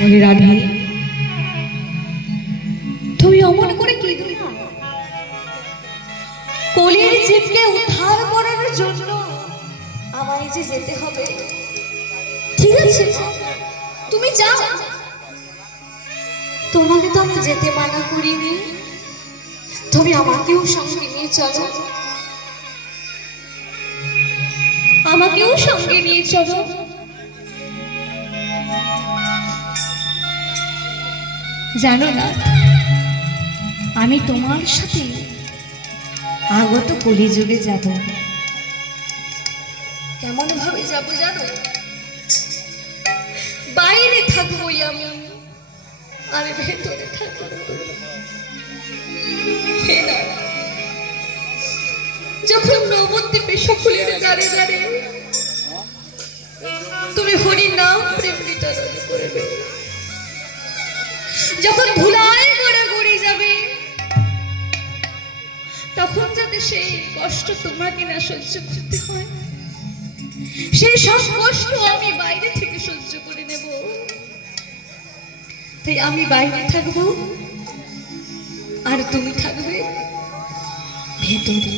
বলে রাধে, তুমি অমন করে কেঁদো না। কলির জীবকে উদ্ধার করার জন্য আমায় যে যেতে হবে। ঠিক আছে, তুমি যাও। তোমাকে তো আমি যেতে মানা করিনি, তুমি আমাকেও সঙ্গে নিয়ে চলো। আমাকেও সঙ্গে নিয়ে চলো। জানো না, আমি তোমার সাথে আগত কলিযুগে যাব। কেমন ভাবে যাব জানো? বাইরে থাকবোই আমি, আর ভেতরে থাকবো। যখন নবদ্বীপে সকলের গাড়ি গাড়ি তুমি হরি নাম প্রেম বিতরণ করবে, যখন ধুলায় গড়ে গড়ে যাবে, তখন যাতে সেই কষ্ট তোমাকে না সহ্য করতে হয়, সেই সব কষ্ট আমি বাইরে থেকে সহ্য করে নেব। তাই আমি বাইরে থাকবো, আর তুমি থাকবে ভেতরে।